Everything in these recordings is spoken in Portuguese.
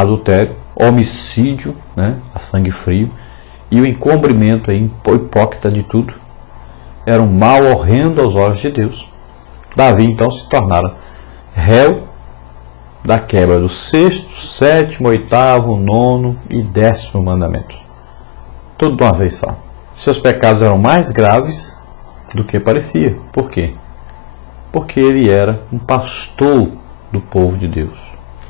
adultério, homicídio, né, a sangue frio, e o encobrimento aí, hipócrita de tudo. Era um mal horrendo aos olhos de Deus. Davi então se tornara réu da quebra do 6º, 7º, 8º, 9º e 10º mandamento. Tudo de uma vez só. Seus pecados eram mais graves do que parecia. Por quê? Porque ele era um pastor do povo de Deus,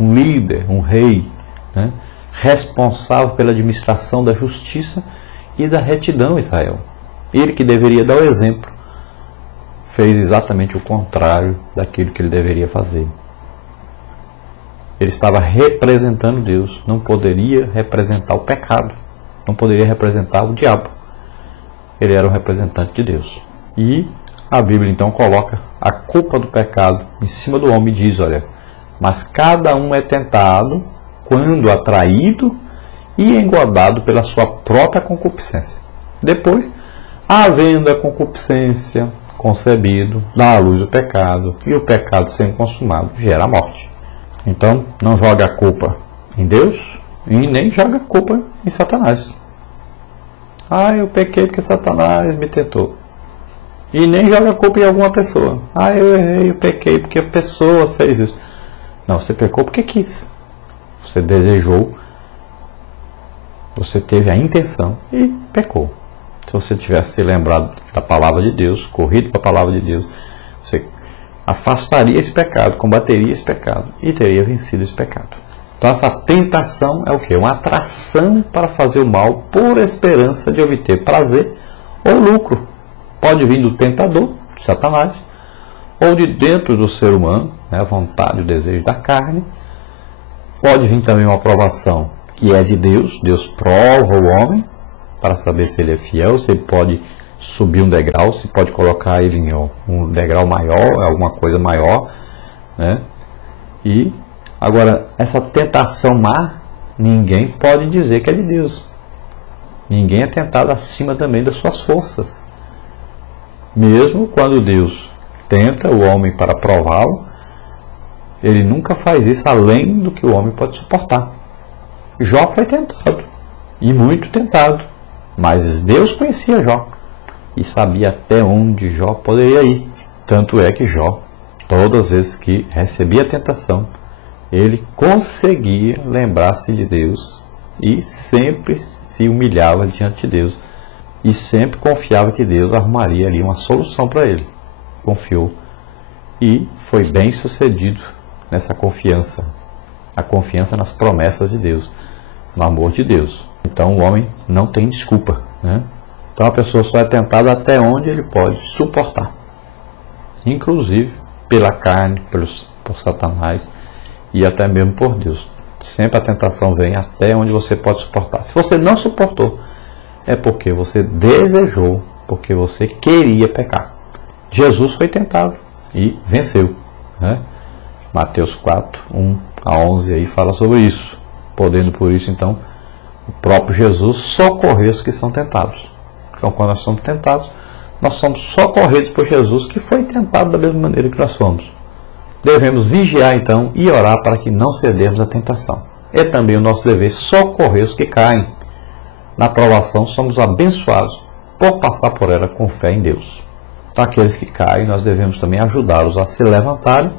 um líder, um rei, né, responsável pela administração da justiça e da retidão em Israel. Ele que deveria dar o exemplo, fez exatamente o contrário daquilo que ele deveria fazer. Ele estava representando Deus, não poderia representar o pecado, não poderia representar o diabo. Ele era um representante de Deus. E a Bíblia então coloca a culpa do pecado em cima do homem e diz, olha, mas cada um é tentado quando atraído e engodado pela sua própria concupiscência. Depois, havendo a concupiscência concebido, dá à luz o pecado, e o pecado sendo consumado gera a morte. Então, não joga a culpa em Deus e nem joga a culpa em Satanás. Ah, eu pequei porque Satanás me tentou. E nem joga a culpa em alguma pessoa. Ah, eu errei, eu pequei porque a pessoa fez isso. Não, você pecou porque quis. Você desejou, você teve a intenção e pecou. Se você tivesse se lembrado da palavra de Deus, corrido para a palavra de Deus, você afastaria esse pecado, combateria esse pecado e teria vencido esse pecado. Então essa tentação é o quê? Uma atração para fazer o mal por esperança de obter prazer ou lucro. Pode vir do tentador, de Satanás, ou de dentro do ser humano, né, a vontade, o desejo da carne. Pode vir também uma aprovação que é de Deus. Deus prova o homem para saber se ele é fiel, se ele pode subir um degrau, se pode colocar ele em um degrau maior, alguma coisa maior, né? E agora, essa tentação má, ninguém pode dizer que é de Deus. Ninguém é tentado acima também das suas forças. Mesmo quando Deus tenta o homem para prová-lo, ele nunca faz isso além do que o homem pode suportar. Jó foi tentado, e muito tentado, mas Deus conhecia Jó e sabia até onde Jó poderia ir. Tanto é que Jó, todas as vezes que recebia a tentação, ele conseguia lembrar-se de Deus e sempre se humilhava diante de Deus e sempre confiava que Deus arrumaria ali uma solução para ele. Confiou e foi bem sucedido nessa confiança, a confiança nas promessas de Deus, no amor de Deus. Então o homem não tem desculpa, né? Então a pessoa só é tentada até onde ele pode suportar, inclusive pela carne, por Satanás e até mesmo por Deus. Sempre a tentação vem até onde você pode suportar. Se você não suportou, é porque você desejou, porque você queria pecar. Jesus foi tentado e venceu, né? Mateus 4, 1 a 11 aí fala sobre isso. Podendo por isso então o próprio Jesus socorrer os que são tentados. Então quando nós somos tentados, nós somos socorridos por Jesus, que foi tentado da mesma maneira que nós fomos. Devemos vigiar então e orar para que não cedermos à tentação. É também o nosso dever socorrer os que caem. Na provação somos abençoados por passar por ela com fé em Deus. Então aqueles que caem, nós devemos também ajudá-los a se levantarem.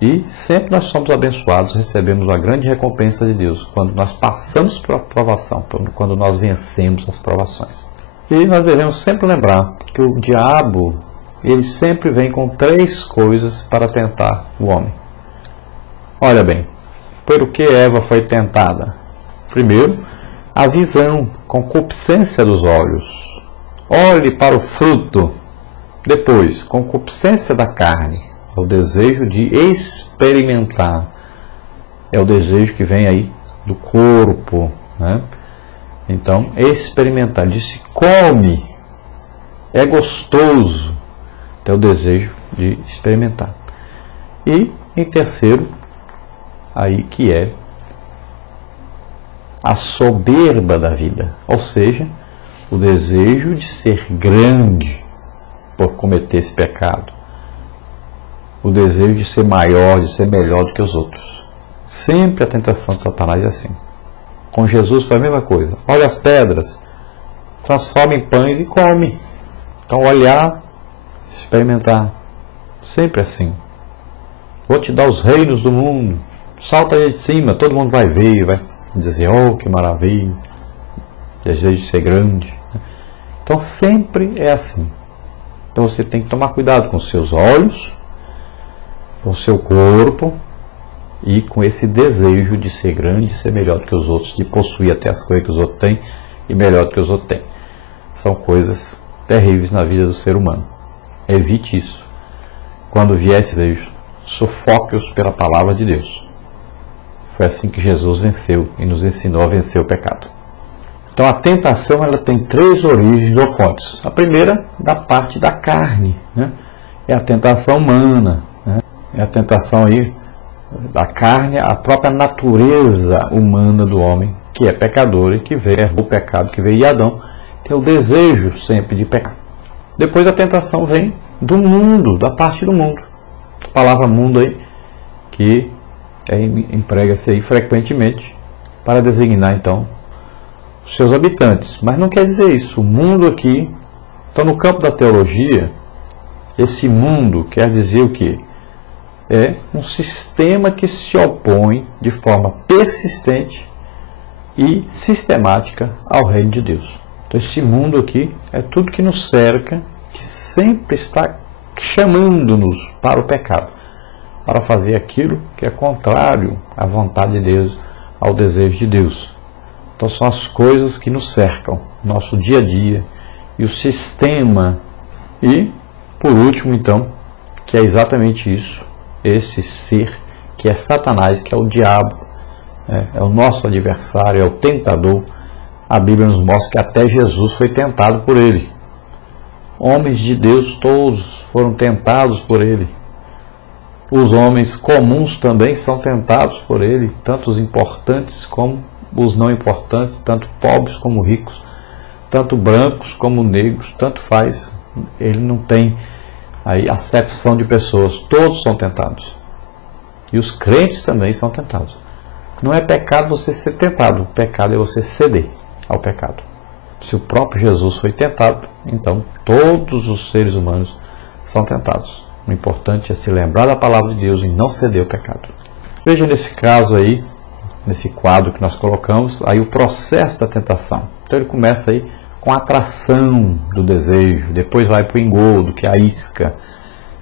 E sempre nós somos abençoados, recebemos a grande recompensa de Deus quando nós passamos por a provação, quando nós vencemos as provações. E nós devemos sempre lembrar que o diabo, ele sempre vem com 3 coisas para tentar o homem. Olha bem, por que Eva foi tentada? Primeiro, a visão, concupiscência dos olhos. Olhe para o fruto. Depois, concupiscência da carne. É o desejo de experimentar. É o desejo que vem aí do corpo, né? Então, experimentar. Disse, come. É gostoso. Então, é o desejo de experimentar. E, em terceiro, aí que é a soberba da vida. Ou seja, o desejo de ser grande por cometer esse pecado. O desejo de ser maior, de ser melhor do que os outros. Sempre a tentação de Satanás é assim. Com Jesus foi a mesma coisa. Olha as pedras, transforma em pães e come. Então olhar, experimentar. Sempre assim. Vou te dar os reinos do mundo. Salta aí de cima, todo mundo vai ver, vai dizer, oh, que maravilha. Desejo de ser grande. Então sempre é assim. Então você tem que tomar cuidado com os seus olhos, com o seu corpo e com esse desejo de ser grande, de ser melhor do que os outros, de possuir até as coisas que os outros têm e melhor do que os outros têm. São coisas terríveis na vida do ser humano. Evite isso. Quando vier esse desejo, sufoque-os pela palavra de Deus. Foi assim que Jesus venceu e nos ensinou a vencer o pecado. Então a tentação ela tem 3 origens ou fontes. A primeira, da parte da carne, né? É a tentação humana, né? É a tentação aí da carne, a própria natureza humana do homem, que é pecador e que veio o pecado que veio de Adão, tem o desejo sempre de pecar. Depois a tentação vem do mundo, da parte do mundo. A palavra mundo aí, que emprega-se aí frequentemente para designar então os seus habitantes, mas não quer dizer isso. O mundo aqui, então no campo da teologia, esse mundo quer dizer o quê? É um sistema que se opõe de forma persistente e sistemática ao reino de Deus. Então esse mundo aqui é tudo que nos cerca, que sempre está chamando-nos para o pecado, para fazer aquilo que é contrário à vontade de Deus, ao desejo de Deus. Então são as coisas que nos cercam, nosso dia a dia e o sistema. E, por último, então, que é exatamente isso, esse ser que é Satanás, que é o diabo, é o nosso adversário, é o tentador. A Bíblia nos mostra que até Jesus foi tentado por ele. Homens de Deus todos foram tentados por ele. Os homens comuns também são tentados por ele, tanto os importantes como os não importantes, tanto pobres como ricos, tanto brancos como negros, tanto faz. Ele não tem aí acepção de pessoas, todos são tentados. E os crentes também são tentados. Não é pecado você ser tentado, o pecado é você ceder ao pecado. Se o próprio Jesus foi tentado, então todos os seres humanos são tentados. O importante é se lembrar da palavra de Deus e não ceder ao pecado. Veja nesse caso aí, nesse quadro que nós colocamos, aí o processo da tentação. Então ele começa aí com a atração do desejo, depois vai para o engodo, que é a isca,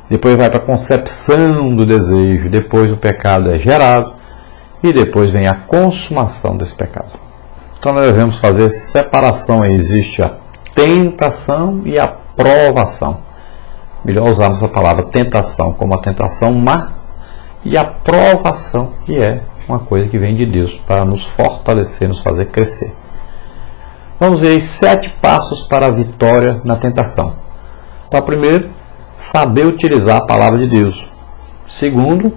depois vai para a concepção do desejo, depois o pecado é gerado e depois vem a consumação desse pecado. Então nós devemos fazer separação aí, existe a tentação e a provação. Melhor usarmos a palavra tentação como a tentação má e a provação, que é uma coisa que vem de Deus para nos fortalecer, nos fazer crescer. Vamos ver aí 7 passos para a vitória na tentação. Então, primeiro, saber utilizar a palavra de Deus. Segundo,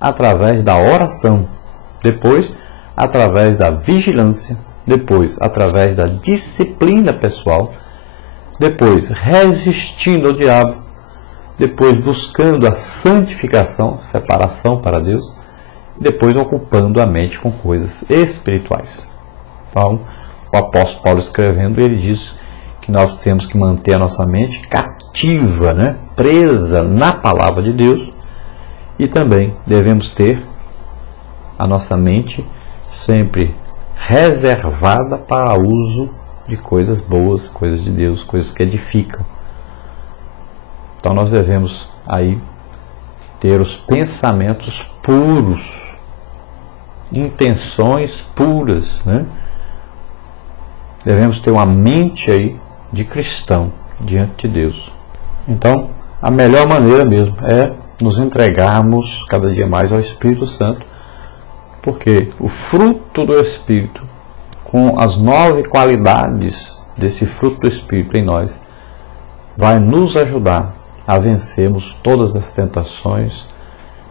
através da oração. Depois, através da vigilância. Depois, através da disciplina pessoal. Depois, resistindo ao diabo. Depois, buscando a santificação, separação para Deus. Depois, ocupando a mente com coisas espirituais. Então, o apóstolo Paulo escrevendo, ele diz que nós temos que manter a nossa mente cativa, né? Presa na palavra de Deus, e também devemos ter a nossa mente sempre reservada para uso de coisas boas, coisas de Deus, coisas que edificam. Então nós devemos aí ter os pensamentos puros, intenções puras, né? Devemos ter uma mente aí de cristão diante de Deus. Então, a melhor maneira mesmo é nos entregarmos cada dia mais ao Espírito Santo, porque o fruto do Espírito, com as 9 qualidades desse fruto do Espírito em nós, vai nos ajudar a vencermos todas as tentações,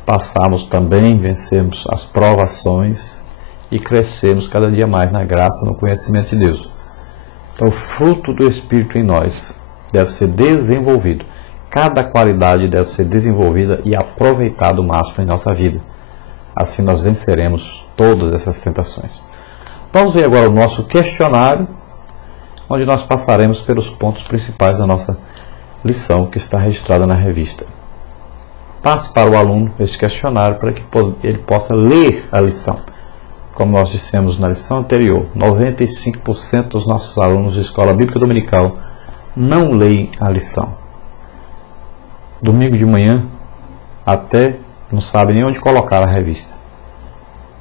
passarmos também, vencermos as provações e crescermos cada dia mais na graça, no conhecimento de Deus. Então, o fruto do Espírito em nós deve ser desenvolvido. Cada qualidade deve ser desenvolvida e aproveitada ao máximo em nossa vida. Assim nós venceremos todas essas tentações. Vamos ver agora o nosso questionário, onde nós passaremos pelos pontos principais da nossa lição que está registrada na revista. Passe para o aluno esse questionário para que ele possa ler a lição. Como nós dissemos na lição anterior, 95% dos nossos alunos de escola bíblica dominical não leem a lição. Domingo de manhã, até não sabem nem onde colocar a revista.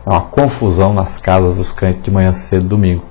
É uma confusão nas casas dos crentes de manhã cedo, domingo.